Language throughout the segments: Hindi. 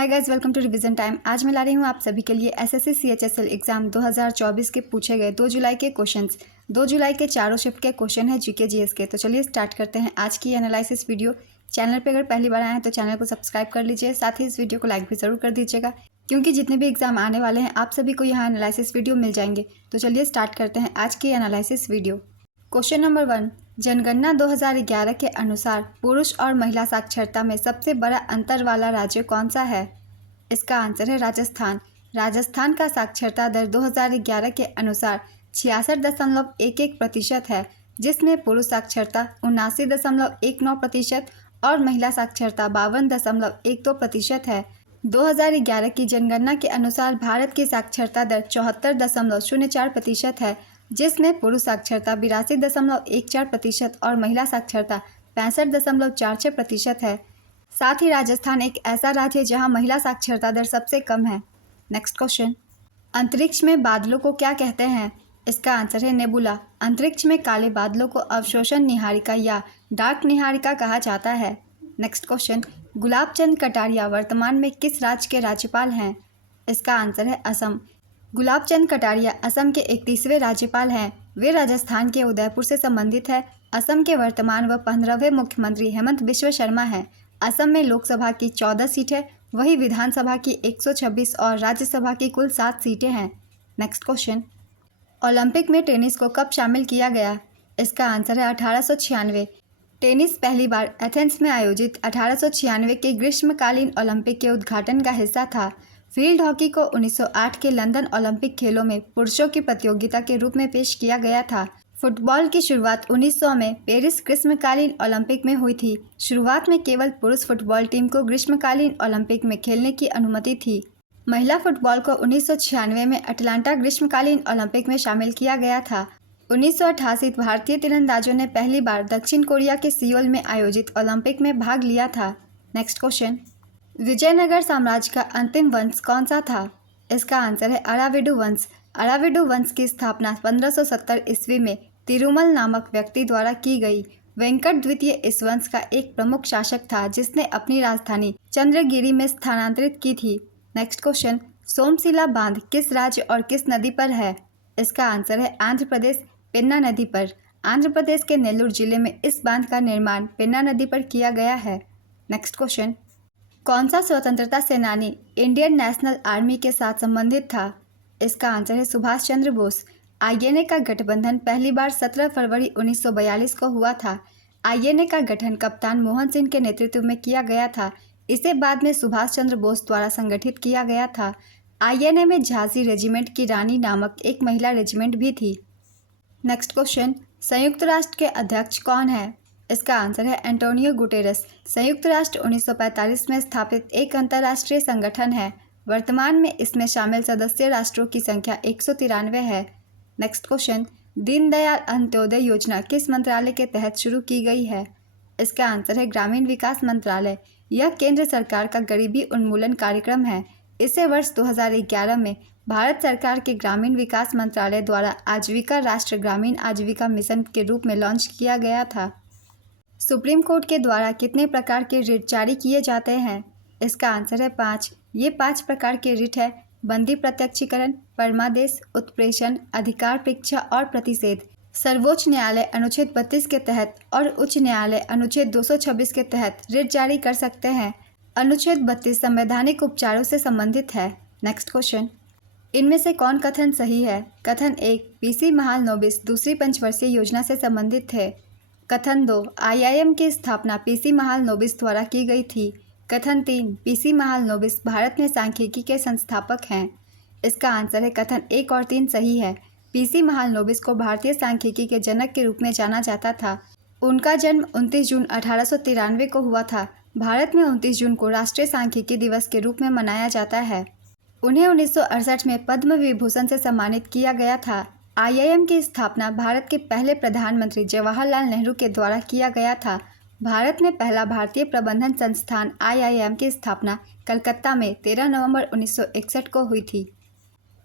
Hi guys, welcome to revision time. आज मैं ला रही हूँ आप सभी के लिए एसएससी सीएचएसएल एग्जाम 2024 के पूछे गए 2 जुलाई के क्वेश्चंस। 2 जुलाई के चारों शिफ्ट के क्वेश्चन है जीके जीएस के। तो चलिए स्टार्ट करते हैं आज की एनालिसिस वीडियो। चैनल पे अगर पहली बार आए हैं तो चैनल को सब्सक्राइब कर लीजिए, साथ ही इस वीडियो को लाइक भी ज़रूर कर दीजिएगा, क्योंकि जितने भी एग्जाम आने वाले हैं आप सभी को यहाँ एनालिसिस वीडियो मिल जाएंगे। तो चलिए स्टार्ट करते हैं आज की एनालिसिस वीडियो। क्वेश्चन नंबर 1, जनगणना 2011 के अनुसार पुरुष और महिला साक्षरता में सबसे बड़ा अंतर वाला राज्य कौन सा है? इसका आंसर है राजस्थान। राजस्थान का साक्षरता दर 2011 के अनुसार 66.11% है, जिसमें पुरुष साक्षरता 79.19% और महिला साक्षरता 52.12% है। 2011 की जनगणना के अनुसार भारत की साक्षरता दर 74.04% है, जिसमें पुरुष साक्षरता 82.14% और महिला साक्षरता 65.46% है। साथ ही राजस्थान एक ऐसा राज्य है जहां महिला साक्षरता दर सबसे कम है। नेक्स्ट क्वेश्चन, अंतरिक्ष में बादलों को क्या कहते हैं? इसका आंसर है नेबुला। अंतरिक्ष में काले बादलों को अवशोषण निहारिका या डार्क निहारिका कहा जाता है। नेक्स्ट क्वेश्चन, गुलाब चंद कटारिया वर्तमान में किस राज्य के राज्यपाल हैं? इसका आंसर है असम। गुलाब चंद कटारिया असम के 31वें राज्यपाल हैं। वे राजस्थान के उदयपुर से संबंधित है। असम के वर्तमान व 15वें मुख्यमंत्री हेमंत बिश्व शर्मा हैं। असम में लोकसभा की 14 सीटें, वही विधानसभा की 126 और राज्यसभा की कुल 7 सीटें हैं। नेक्स्ट क्वेश्चन, ओलंपिक में टेनिस को कब शामिल किया गया? इसका आंसर है 1896। टेनिस पहली बार एथेंस में आयोजित 1896 के ग्रीष्मकालीन ओलंपिक के उद्घाटन का हिस्सा था। फील्ड हॉकी को 1908 के लंदन ओलंपिक खेलों में पुरुषों की प्रतियोगिता के रूप में पेश किया गया था। फुटबॉल की शुरुआत 1900 में पेरिस ग्रीष्मकालीन ओलंपिक में हुई थी। शुरुआत में केवल पुरुष फुटबॉल टीम को ग्रीष्मकालीन ओलंपिक में खेलने की अनुमति थी। महिला फुटबॉल को 1996 में अटलांटा ग्रीष्मकालीन ओलंपिक में शामिल किया गया था। 1988 भारतीय तीरंदाजों ने पहली बार दक्षिण कोरिया के सियोल में आयोजित ओलंपिक में भाग लिया था। नेक्स्ट क्वेश्चन, विजयनगर साम्राज्य का अंतिम वंश कौन सा था? इसका आंसर है अराविडु वंश। अराविडु वंश की स्थापना 1570 ईस्वी में तिरुमल नामक व्यक्ति द्वारा की गई। वेंकट द्वितीय इस वंश का एक प्रमुख शासक था, जिसने अपनी राजधानी चंद्रगिरी में स्थानांतरित की थी। नेक्स्ट क्वेश्चन, सोमशिला बांध किस राज्य और किस नदी पर है? इसका आंसर है आंध्र प्रदेश, पेन्ना नदी पर। आंध्र प्रदेश के नेल्लूर जिले में इस बांध का निर्माण पेन्ना नदी पर किया गया है। नेक्स्ट क्वेश्चन, कौन सा स्वतंत्रता सेनानी इंडियन नेशनल आर्मी के साथ संबंधित था? इसका आंसर है सुभाष चंद्र बोस। आईएनए का गठबंधन पहली बार 17 फरवरी 1942 को हुआ था। आईएनए का गठन कप्तान मोहन सिंह के नेतृत्व में किया गया था। इसे बाद में सुभाष चंद्र बोस द्वारा संगठित किया गया था। आईएनए में झांसी रेजिमेंट की रानी नामक एक महिला रेजिमेंट भी थी। नेक्स्ट क्वेश्चन, संयुक्त राष्ट्र के अध्यक्ष कौन है? इसका आंसर है एंटोनियो गुटेरस। संयुक्त राष्ट्र 1945 में स्थापित एक अंतर्राष्ट्रीय संगठन है। वर्तमान में इसमें शामिल सदस्य राष्ट्रों की संख्या 193 है। नेक्स्ट क्वेश्चन, दीनदयाल अंत्योदय योजना किस मंत्रालय के तहत शुरू की गई है? इसका आंसर है ग्रामीण विकास मंत्रालय। यह केंद्र सरकार का गरीबी उन्मूलन कार्यक्रम है। इसे वर्ष 2011 में भारत सरकार के ग्रामीण विकास मंत्रालय द्वारा आजीविका राष्ट्र ग्रामीण आजीविका मिशन के रूप में लॉन्च किया गया था। सुप्रीम कोर्ट के द्वारा कितने प्रकार के रिट जारी किए जाते हैं? इसका आंसर है 5। ये 5 प्रकार के रिट है: बंदी प्रत्यक्षीकरण, परमादेश, उत्प्रेषण, अधिकार परीक्षा और प्रतिषेध। सर्वोच्च न्यायालय अनुच्छेद 32 के तहत और उच्च न्यायालय अनुच्छेद 226 के तहत रिट जारी कर सकते हैं। अनुच्छेद 32 संवैधानिक उपचारों से संबंधित है। नेक्स्ट क्वेश्चन, इनमें से कौन कथन सही है? कथन 1, पीसी महालनोबिस दूसरी पंचवर्षीय योजना से संबंधित थे। कथन 2, आईआईएम की स्थापना पीसी महालनोबिस द्वारा की गई थी। कथन 3, पीसी महालनोबिस भारत में सांख्यिकी के संस्थापक हैं। इसका आंसर है कथन 1 और 3 सही है। पीसी महालनोबिस को भारतीय सांख्यिकी के जनक के रूप में जाना जाता था। उनका जन्म 29 जून 1893 को हुआ था। भारत में 29 जून को राष्ट्रीय सांख्यिकी दिवस के रूप में मनाया जाता है। उन्हें 1968 में पद्म विभूषण से सम्मानित किया गया था। आईआईएम की स्थापना भारत के पहले प्रधानमंत्री जवाहरलाल नेहरू के द्वारा किया गया था। भारत में पहला भारतीय प्रबंधन संस्थान आईआईएम की स्थापना कलकत्ता में 13 नवंबर 1961 को हुई थी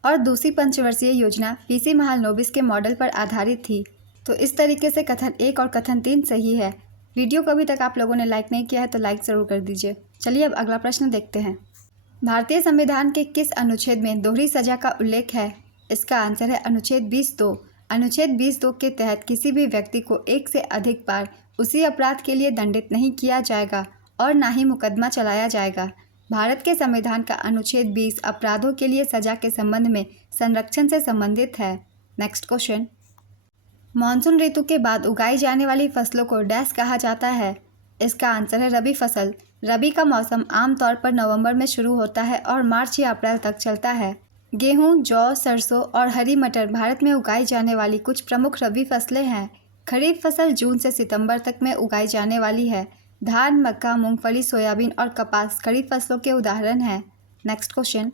और दूसरी पंचवर्षीय योजना पीसी महालनोबिस के मॉडल पर आधारित थी। तो इस तरीके से कथन 1 और कथन 3 सही है। वीडियो को अभी तक आप लोगों ने लाइक नहीं किया है तो लाइक ज़रूर कर दीजिए। चलिए अब अगला प्रश्न देखते हैं। भारतीय संविधान के किस अनुच्छेद में दोहरी सजा का उल्लेख है? इसका आंसर है अनुच्छेद 20(2). अनुच्छेद 20(2) के तहत किसी भी व्यक्ति को एक से अधिक बार उसी अपराध के लिए दंडित नहीं किया जाएगा और ना ही मुकदमा चलाया जाएगा। भारत के संविधान का अनुच्छेद 20 अपराधों के लिए सजा के संबंध में संरक्षण से संबंधित है। नेक्स्ट क्वेश्चन, मानसून ऋतु के बाद उगाई जाने वाली फसलों को डैश कहा जाता है? इसका आंसर है रबी फसल। रबी का मौसम आमतौर पर नवंबर में शुरू होता है और मार्च या अप्रैल तक चलता है। गेहूं, जौ, सरसों और हरी मटर भारत में उगाई जाने वाली कुछ प्रमुख रबी फसलें हैं। खरीफ फसल जून से सितंबर तक में उगाई जाने वाली है। धान, मक्का, मूंगफली, सोयाबीन और कपास खरीफ फसलों के उदाहरण हैं। नेक्स्ट क्वेश्चन,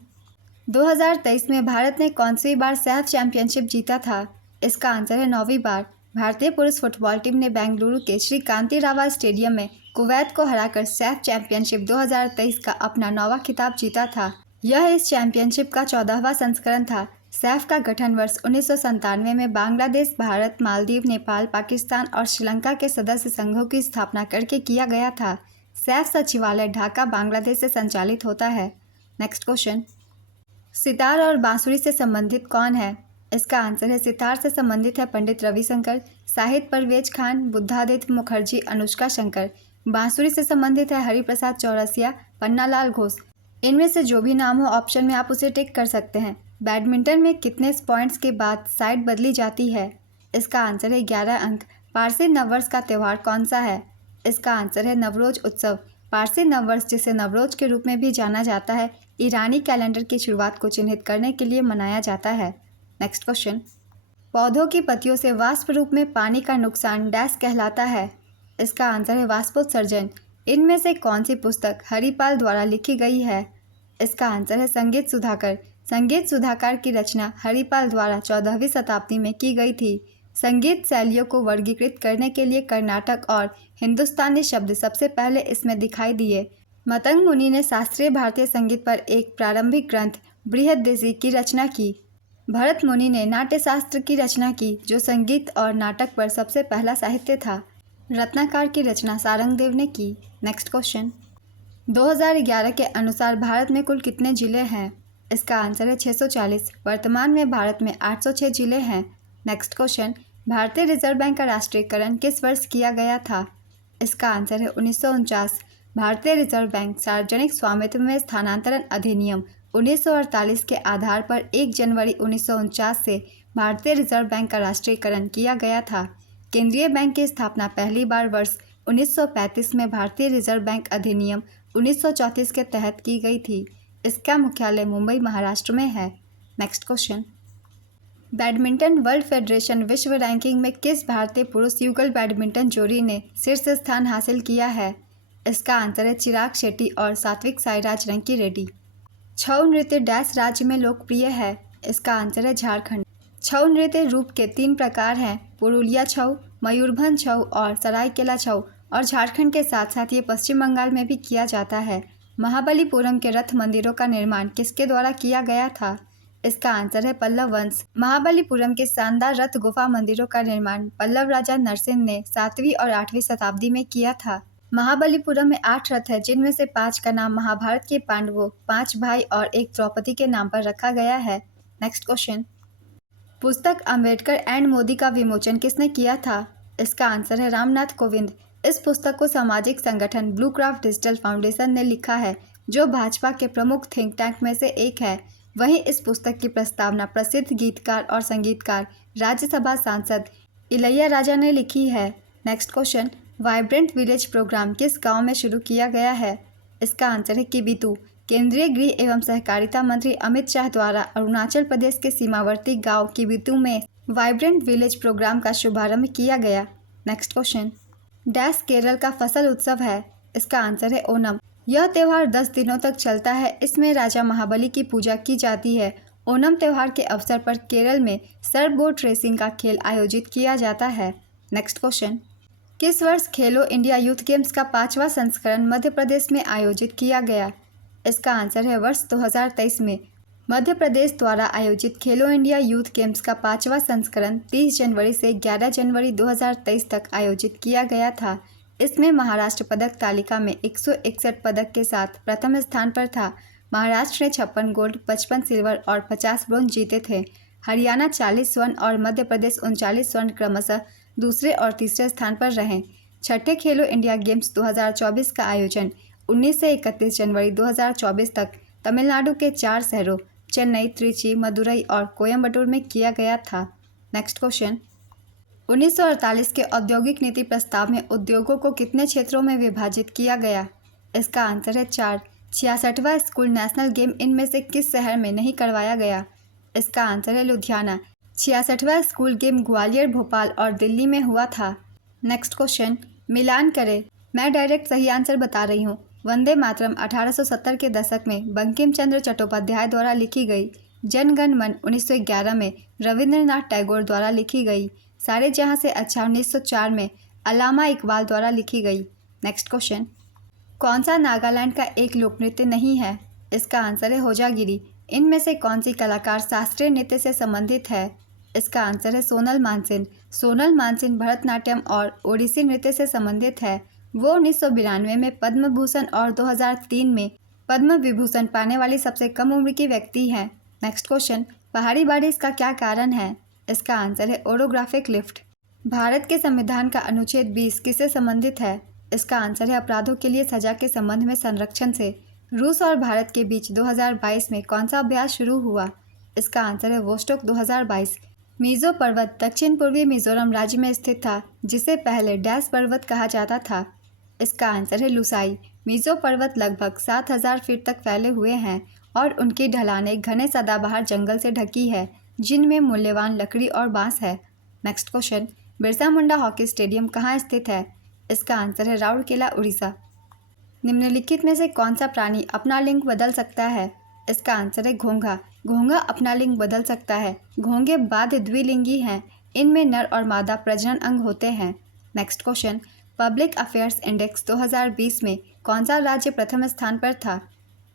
2023 में भारत ने कौन सी बार सैफ चैंपियनशिप जीता था? इसका आंसर है 9वीं बार। भारतीय पुरुष फुटबॉल टीम ने बेंगलुरु के श्री कांतिरावा स्टेडियम में कुवैत को हराकर सैफ चैंपियनशिप 2023 का अपना 9वां खिताब जीता था। यह इस चैंपियनशिप का 14वां संस्करण था। सैफ का गठन वर्ष 1997 में बांग्लादेश, भारत, मालदीव, नेपाल, पाकिस्तान और श्रीलंका के सदस्य संघों की स्थापना करके किया गया था। सैफ सचिवालय ढाका, बांग्लादेश से संचालित होता है। नेक्स्ट क्वेश्चन, सितार और बांसुरी से संबंधित कौन है? इसका आंसर है सितार से संबंधित है पंडित रविशंकर, साहिद परवेज खान, बुद्धादित्य मुखर्जी, अनुष्का शंकर। बांसुरी से संबंधित है हरिप्रसाद चौरसिया, पन्नालाल घोष। इनमें से जो भी नाम हो ऑप्शन में आप उसे टिक कर सकते हैं। बैडमिंटन में कितने पॉइंट्स के बाद साइड बदली जाती है? इसका आंसर है 11 अंक। पारसी नववर्ष का त्यौहार कौन सा है? इसका आंसर है नवरोज उत्सव। पारसी नववर्ष, जिसे नवरोज के रूप में भी जाना जाता है, ईरानी कैलेंडर की शुरुआत को चिन्हित करने के लिए मनाया जाता है। नेक्स्ट क्वेश्चन, पौधों की पत्तियों से वाष्प रूप में पानी का नुकसान डैश कहलाता है? इसका आंसर है वाष्पोत्सर्जन। इनमें से कौन सी पुस्तक हरिपाल द्वारा लिखी गई है? इसका आंसर है संगीत सुधाकर। संगीत सुधाकर की रचना हरिपाल द्वारा 14वीं शताब्दी में की गई थी। संगीत शैलियों को वर्गीकृत करने के लिए कर्नाटक और हिंदुस्तानी शब्द सबसे पहले इसमें दिखाई दिए। मतंग मुनि ने शास्त्रीय भारतीय संगीत पर एक प्रारंभिक ग्रंथ बृहददेशी की रचना की। भरत मुनि ने नाट्यशास्त्र की रचना की, जो संगीत और नाटक पर सबसे पहला साहित्य था। रत्नाकर की रचना सारंगदेव ने की। नेक्स्ट क्वेश्चन, 2011 के अनुसार भारत में कुल कितने जिले हैं? इसका आंसर है 640। वर्तमान में भारत में 806 जिले हैं। नेक्स्ट क्वेश्चन, भारतीय रिजर्व बैंक का राष्ट्रीयकरण किस वर्ष किया गया था? इसका आंसर है 1949। भारतीय रिजर्व बैंक सार्वजनिक स्वामित्व में स्थानांतरण अधिनियम 1948 के आधार पर 1 जनवरी 1949 से भारतीय रिजर्व बैंक का राष्ट्रीयकरण किया गया था। केंद्रीय बैंक की स्थापना पहली बार वर्ष 1935 में भारतीय रिजर्व बैंक अधिनियम 1934 के तहत की गई थी। इसका मुख्यालय मुंबई, महाराष्ट्र में है। Next question, badminton world federation विश्व रैंकिंग में किस भारतीय पुरुष युगल बैडमिंटन जोड़ी ने शीर्ष स्थान हासिल किया है? इसका आंसर है चिराग शेट्टी और सात्विक साईराज रंकीरेड्डी। छऊ नृत्य डैश राज्य में लोकप्रिय है? इसका आंसर है झारखंड। छऊ नृत्य रूप के 3 प्रकार हैं, पुरुलिया छऊ, मयूरभंज छऊ और सरायकेला छऊ, और झारखंड के साथ साथ ये पश्चिम बंगाल में भी किया जाता है। महाबलीपुरम के रथ मंदिरों का निर्माण किसके द्वारा किया गया था? इसका आंसर है पल्लव वंश। महाबलीपुरम के शानदार रथ गुफा मंदिरों का निर्माण पल्लव राजा नरसिंह ने 7वीं और 8वीं शताब्दी में किया था। महाबलीपुरम में 8 रथ है, जिनमें से 5 का नाम महाभारत के पांडवों, 5 भाई और 1 द्रौपदी के नाम पर रखा गया है। नेक्स्ट क्वेश्चन, पुस्तक अम्बेडकर एंड मोदी का विमोचन किसने किया था? इसका आंसर है रामनाथ कोविंद। इस पुस्तक को सामाजिक संगठन ब्लू क्राफ्ट डिजिटल फाउंडेशन ने लिखा है, जो भाजपा के प्रमुख थिंक टैंक में से एक है। वहीं इस पुस्तक की प्रस्तावना प्रसिद्ध गीतकार और संगीतकार, राज्यसभा सांसद इलैया राजा ने लिखी है। Next question, vibrant village programme किस गांव में शुरू किया गया है? इसका आंसर है किबितू। केंद्रीय गृह एवं सहकारिता मंत्री अमित शाह द्वारा अरुणाचल प्रदेश के सीमावर्ती गांव किबितू में वाइब्रेंट विलेज प्रोग्राम का शुभारंभ किया गया। नेक्स्ट क्वेश्चन, डैश केरल का फसल उत्सव है? इसका आंसर है ओणम। यह त्यौहार 10 दिनों तक चलता है। इसमें राजा महाबली की पूजा की जाती है। ओणम त्यौहार के अवसर पर केरल में सर्फ बोट रेसिंग का खेल आयोजित किया जाता है। नेक्स्ट क्वेश्चन, किस वर्ष खेलो इंडिया यूथ गेम्स का 5वां संस्करण मध्य प्रदेश में आयोजित किया गया? इसका आंसर है वर्ष 2023 में। मध्य प्रदेश द्वारा आयोजित खेलो इंडिया यूथ गेम्स का 5वां संस्करण 30 जनवरी से 11 जनवरी 2023 तक आयोजित किया गया था। इसमें महाराष्ट्र पदक तालिका में 161 पदक के साथ प्रथम स्थान पर था। महाराष्ट्र ने 56 गोल्ड, 55 सिल्वर और 50 ब्रोंज जीते थे। हरियाणा 40 स्वर्ण और मध्य प्रदेश 39 स्वर्ण क्रमशः दूसरे और तीसरे स्थान पर रहे। छठे खेलो इंडिया गेम्स 2024 का आयोजन 19 से 31 जनवरी 2024 तक तमिलनाडु के 4 शहरों चेन्नई, त्रिची, मदुरई और कोयम्बटूर में किया गया था। नेक्स्ट क्वेश्चन, 1948 के औद्योगिक नीति प्रस्ताव में उद्योगों को कितने क्षेत्रों में विभाजित किया गया? इसका आंसर है 4। 66वां स्कूल नेशनल गेम इनमें से किस शहर में नहीं करवाया गया? इसका आंसर है लुधियाना। 66वां स्कूल गेम ग्वालियर, भोपाल और दिल्ली में हुआ था। नेक्स्ट क्वेश्चन, मिलान करें। मैं डायरेक्ट सही आंसर बता रही हूँ। वंदे मातरम 1870 के दशक में बंकिम चंद्र चट्टोपाध्याय द्वारा लिखी गई। जन गण मन 1911 में रविंद्रनाथ टैगोर द्वारा लिखी गई। सारे जहाँ से अच्छा 1904 में अल्लामा इकबाल द्वारा लिखी गई। नेक्स्ट क्वेश्चन, कौन सा नागालैंड का एक लोक नृत्य नहीं है? इसका आंसर है होजागिरी। इनमें से कौन सी कलाकार शास्त्रीय नृत्य से संबंधित है? इसका आंसर है सोनल मानसिंह। सोनल मानसिंह भरतनाट्यम और ओडिसी नृत्य से संबंधित है। वो 1992 में पद्म भूषण और 2003 में पद्म विभूषण पाने वाली सबसे कम उम्र की व्यक्ति हैं। नेक्स्ट क्वेश्चन, पहाड़ी बारिश का क्या कारण है? इसका आंसर है ओरोग्राफिक लिफ्ट। भारत के संविधान का अनुच्छेद 20 किससे संबंधित है? इसका आंसर है अपराधों के लिए सजा के संबंध में संरक्षण से। रूस और भारत के बीच 2022 में कौन सा अभ्यास शुरू हुआ? इसका आंसर है वोस्टोक 2022। मिजो पर्वत दक्षिण पूर्वी मिजोरम राज्य में स्थित था, जिसे पहले डैश पर्वत कहा जाता था। इसका आंसर है लुसाई। मिजो पर्वत लगभग 7000 फीट तक फैले हुए हैं और उनकी ढलानें घने सदाबहार जंगल से ढकी है, जिनमें मूल्यवान लकड़ी और बांस है। Next question, Birsa Munda hockey stadium कहाँ स्थित है? इसका आंसर है राउरकेला, उड़ीसा। निम्नलिखित में से कौन सा प्राणी अपना लिंग बदल सकता है? इसका आंसर है घोंघा। घोंघा अपना लिंग बदल सकता है। घोंघे बाध्य द्विलिंगी हैं। इनमें नर और मादा प्रजनन अंग होते हैं। Next question, public affairs index 2020 में कौन सा राज्य प्रथम स्थान पर था?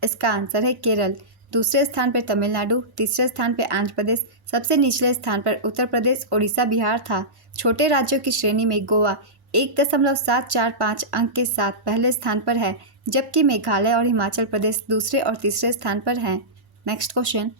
इसका आंसर है केरल। दूसरे स्थान पर तमिलनाडु, तीसरे स्थान पर आंध्र प्रदेश, सबसे निचले स्थान पर उत्तर प्रदेश, उड़ीसा, बिहार था। छोटे राज्यों की श्रेणी में गोवा 1.745 अंक के साथ पहले स्थान पर है, जबकि मेघालय और हिमाचल प्रदेश दूसरे और तीसरे स्थान पर हैं। नेक्स्ट क्वेश्चन,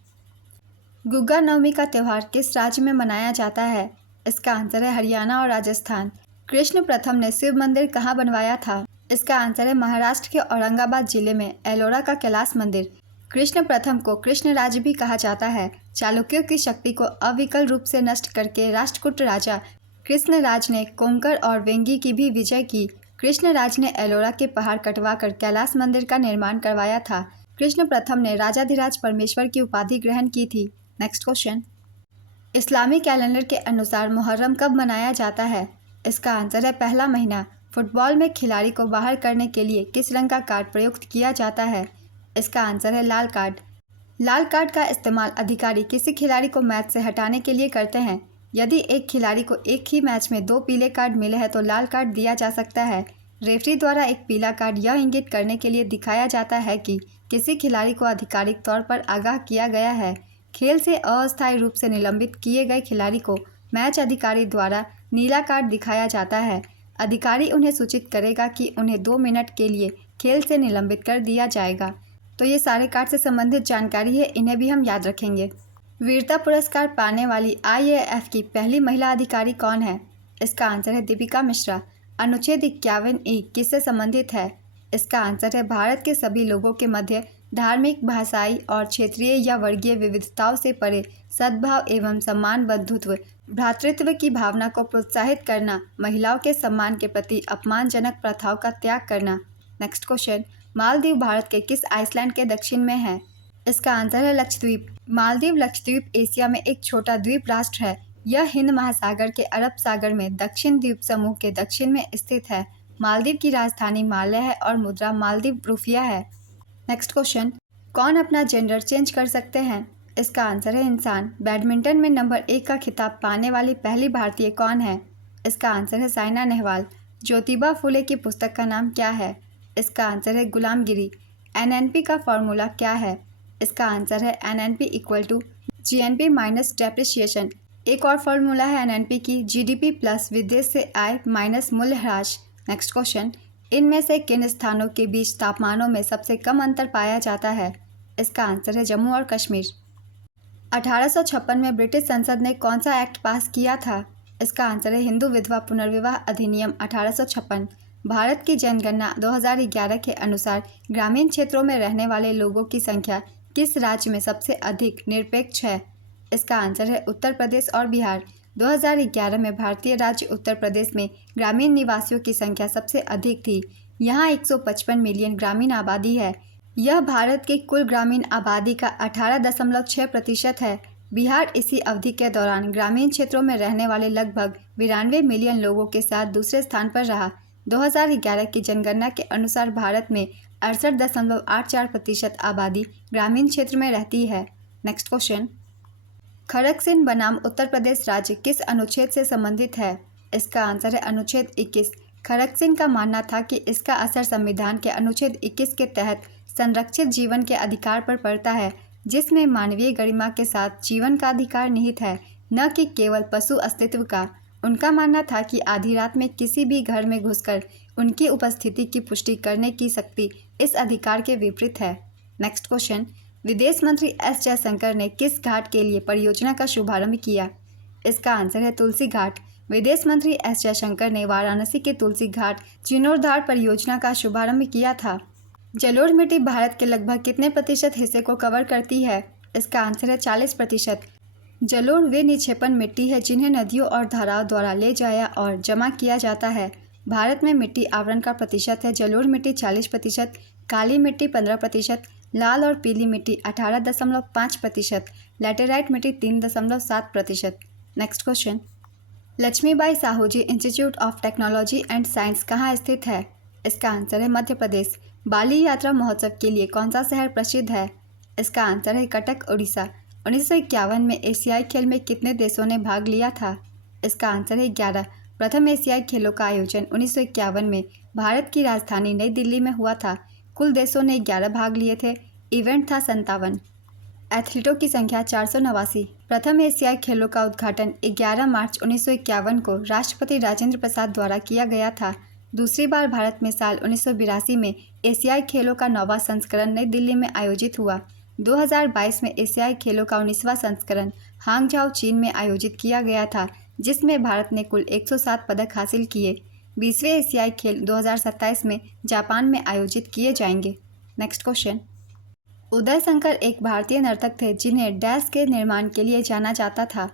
गुग्गा नवमी का त्यौहार किस राज्य में मनाया जाता है? इसका आंसर है हरियाणा और राजस्थान। कृष्ण प्रथम ने शिव मंदिर कहाँ बनवाया था? इसका आंसर है महाराष्ट्र के औरंगाबाद जिले में एलोरा का कैलाश मंदिर। कृष्ण प्रथम को कृष्णराज भी कहा जाता है। चालुक्यों की शक्ति को अविकल रूप से नष्ट करके राष्ट्रकूट राजा कृष्णराज ने कोंकण और वेंगी की भी विजय की। कृष्णराज ने एलोरा के पहाड़ कटवाकर कैलाश मंदिर का निर्माण करवाया था। कृष्ण प्रथम ने राजाधिराज परमेश्वर की उपाधि ग्रहण की थी। नेक्स्ट क्वेश्चन, इस्लामी कैलेंडर के अनुसार मुहर्रम कब मनाया जाता है? इसका आंसर है पहला महीना। फुटबॉल में खिलाड़ी को बाहर करने के लिए किस रंग का कार्ड प्रयुक्त किया जाता है? इसका आंसर है लाल कार्ड। लाल कार्ड का इस्तेमाल अधिकारी किसी खिलाड़ी को मैच से हटाने के लिए करते हैं। यदि एक खिलाड़ी को एक ही मैच में 2 पीले कार्ड मिले हैं तो लाल कार्ड दिया जा सकता है। रेफरी द्वारा एक पीला कार्ड यह इंगित करने के लिए दिखाया जाता है कि किसी खिलाड़ी को आधिकारिक तौर पर आगाह किया गया है। खेल से अस्थायी रूप से निलंबित किए गए खिलाड़ी को मैच अधिकारी द्वारा नीला कार्ड दिखाया जाता है। अधिकारी उन्हें सूचित करेगा कि उन्हें 2 मिनट के लिए खेल से निलंबित कर दिया जाएगा। तो ये सारे कार्ड से संबंधित जानकारी है, इन्हें भी हम याद रखेंगे। वीरता पुरस्कार पाने वाली IAF की पहली महिला अधिकारी कौन है? इसका आंसर है दीपिका मिश्रा। अनुच्छेद 51E किससे संबंधित है? इसका आंसर है भारत के सभी लोगों के मध्य धार्मिक, भाषाई और क्षेत्रीय या वर्गीय विविधताओं से परे सद्भाव एवं सम्मान बंधुत्व भ्रातृत्व की भावना को प्रोत्साहित करना, महिलाओं के सम्मान के प्रति अपमानजनक प्रथाओं का त्याग करना। नेक्स्ट क्वेश्चन, मालदीव भारत के किस आइसलैंड के दक्षिण में है? इसका आंसर है लक्षद्वीप। मालदीव लक्षद्वीप एशिया में एक छोटा द्वीप राष्ट्र है। यह हिंद महासागर के अरब सागर में दक्षिण द्वीप समूह के दक्षिण में स्थित है। मालदीव की राजधानी माले है और मुद्रा मालदीव रुपया है। नेक्स्ट क्वेश्चन, कौन अपना जेंडर चेंज कर सकते हैं? इसका आंसर है इंसान। बैडमिंटन में नंबर 1 का खिताब पाने वाली पहली भारतीय कौन है? इसका आंसर है साइना नेहवाल। ज्योतिबा फुले की पुस्तक का नाम क्या है? इसका आंसर है गुलामगिरी। NNP का फॉर्मूला क्या है? इसका आंसर है NNP = GNP माइनस डेप्रिसिएशन। एक और फॉर्मूला है NNP की GDP प्लस विदेश से आय माइनस मूल्यह्रास। नेक्स्ट क्वेश्चन, इनमें से किन स्थानों के बीच तापमानों में सबसे कम अंतर पाया जाता है? इसका आंसर है जम्मू और कश्मीर। 1856 में ब्रिटिश संसद ने कौन सा एक्ट पास किया था? इसका आंसर है हिंदू विधवा पुनर्विवाह अधिनियम 1856। भारत की जनगणना 2011 के अनुसार ग्रामीण क्षेत्रों में रहने वाले लोगों की संख्या किस राज्य में सबसे अधिक निरपेक्ष है? इसका आंसर है उत्तर प्रदेश और बिहार। 2011 में भारतीय राज्य उत्तर प्रदेश में ग्रामीण निवासियों की संख्या सबसे अधिक थी। यहाँ 155 मिलियन ग्रामीण आबादी है। यह भारत की कुल ग्रामीण आबादी का 18.6% है। बिहार इसी अवधि के दौरान ग्रामीण क्षेत्रों में रहने वाले लगभग 92 मिलियन लोगों के साथ दूसरे स्थान पर रहा। 2011 की जनगणना के अनुसार भारत में 68.84% आबादी ग्रामीण क्षेत्र में रहती है। नेक्स्ट क्वेश्चन, खड़गसिन बनाम उत्तर प्रदेश राज्य किस अनुच्छेद से संबंधित है? इसका आंसर है अनुच्छेद 21। खड़गसिन का मानना था कि इसका असर संविधान के अनुच्छेद 21 के तहत संरक्षित जीवन के अधिकार पर पड़ता है, जिसमें मानवीय गरिमा के साथ जीवन का अधिकार निहित है, न कि केवल पशु अस्तित्व का। उनका मानना था कि आधी रात में किसी भी घर में घुसकर उनकी उपस्थिति की पुष्टि करने की शक्ति इस अधिकार के विपरीत है। नेक्स्ट क्वेश्चन, विदेश मंत्री एस जयशंकर ने किस घाट के लिए परियोजना का शुभारंभ किया? इसका आंसर है तुलसी घाट। विदेश मंत्री एस जयशंकर ने वाराणसी के तुलसी घाट जीर्णोद्धार परियोजना का शुभारंभ किया था। जलोढ़ मिट्टी भारत के लगभग कितने प्रतिशत हिस्से को कवर करती है? इसका आंसर है 40%। जलोढ़ वे निक्षेपण मिट्टी है जिन्हें नदियों और धाराओं द्वारा ले जाया और जमा किया जाता है। भारत में मिट्टी आवरण का प्रतिशत है जलोढ़ मिट्टी 40%, काली मिट्टी 15%, लाल और पीली मिट्टी 18.5%, लैटेराइट मिट्टी 3.7%। Next question, Lakshmibai Sahuji institute of technology and science कहाँ स्थित है? इसका आंसर है मध्य प्रदेश। बाली यात्रा महोत्सव के लिए कौन सा शहर प्रसिद्ध है? इसका आंसर है कटक, उड़ीसा। 1951 में एशियाई खेल में कितने देशों ने भाग लिया था? इसका आंसर है 11। प्रथम एशियाई खेलों का आयोजन 1951 में भारत की राजधानी नई दिल्ली में हुआ था। कुल देशों ने 11 भाग लिए थे। इवेंट था 57। एथलीटों की संख्या 489। प्रथम एशियाई खेलों का उद्घाटन 11 मार्च 1951 को राष्ट्रपति राजेंद्र प्रसाद द्वारा किया गया था। दूसरी बार भारत में साल 1982 में एशियाई खेलों का 9वां संस्करण नई दिल्ली में आयोजित हुआ। 2022 में एशियाई खेलों का 19वां संस्करण हांगझाओ, चीन में आयोजित किया गया था, जिसमें भारत ने कुल 107 पदक हासिल किए। 20वें एशियाई खेल 2027 में जापान में आयोजित किए जाएंगे। नेक्स्ट क्वेश्चन, उदय शंकर एक भारतीय नर्तक थे जिन्हें डैश के निर्माण के लिए जाना जाता था।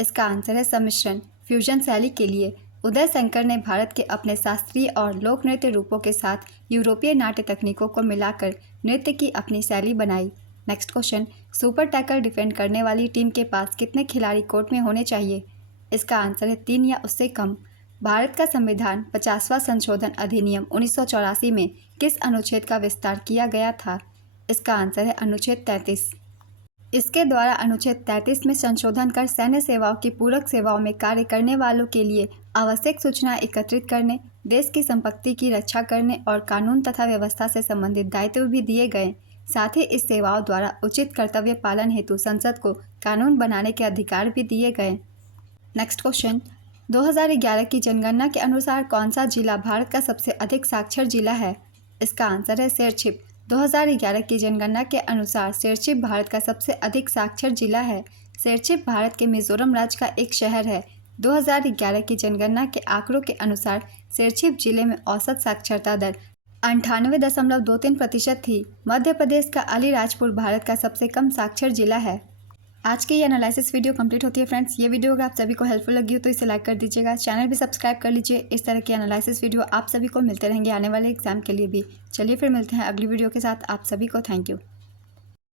इसका आंसर है सम्मिश्रण, फ्यूजन शैली के लिए। उदय शंकर ने भारत के अपने शास्त्रीय और लोक नृत्य रूपों के साथ यूरोपीय नाट्य तकनीकों को मिलाकर नृत्य की अपनी शैली बनाई। Next question, super tackle defend करने वाली टीम के पास कितने खिलाड़ी कोर्ट में होने चाहिए? इसका आंसर है 3 या उससे कम। भारत का संविधान 50वां संशोधन अधिनियम 1984 में किस अनुच्छेद का विस्तार किया गया था? इसका आंसर है अनुच्छेद 33। इसके द्वारा अनुच्छेद 33 में संशोधन कर सैन्य सेवाओं की पूरक सेवाओं में कार्य करने वालों के लिए आवश्यक सूचनाएं एकत्रित करने, देश की संपत्ति की रक्षा करने और कानून तथा व्यवस्था से संबंधित दायित्व भी दिए गए। साथ ही इस सेवाओं द्वारा उचित कर्तव्य पालन हेतु संसद को कानून बनाने के अधिकार भी दिए गए। नेक्स्ट क्वेश्चन, 2011 की जनगणना के अनुसार कौन सा जिला भारत का सबसे अधिक साक्षर जिला है? इसका आंसर है शेरछिप। 2011 की जनगणना के अनुसार शेरछिप भारत का सबसे अधिक साक्षर जिला है। शेरछिप भारत के मिजोरम राज्य का एक शहर है। 2011 की जनगणना के आंकड़ों के अनुसार शेरछिप जिले में औसत साक्षरता दर 98.23% थी। मध्य प्रदेश का अलीराजपुर भारत का सबसे कम साक्षर जिला है। आज की ये एनालिसिस वीडियो कंप्लीट होती है फ्रेंड्स। ये वीडियो अगर आप सभी को हेल्पफुल लगी हो तो इसे लाइक कर दीजिएगा, चैनल भी सब्सक्राइब कर लीजिए। इस तरह की एनालिसिस वीडियो आप सभी को मिलते रहेंगे आने वाले एग्जाम के लिए भी। चलिए फिर मिलते हैं अगली वीडियो के साथ। आप सभी को थैंक यू।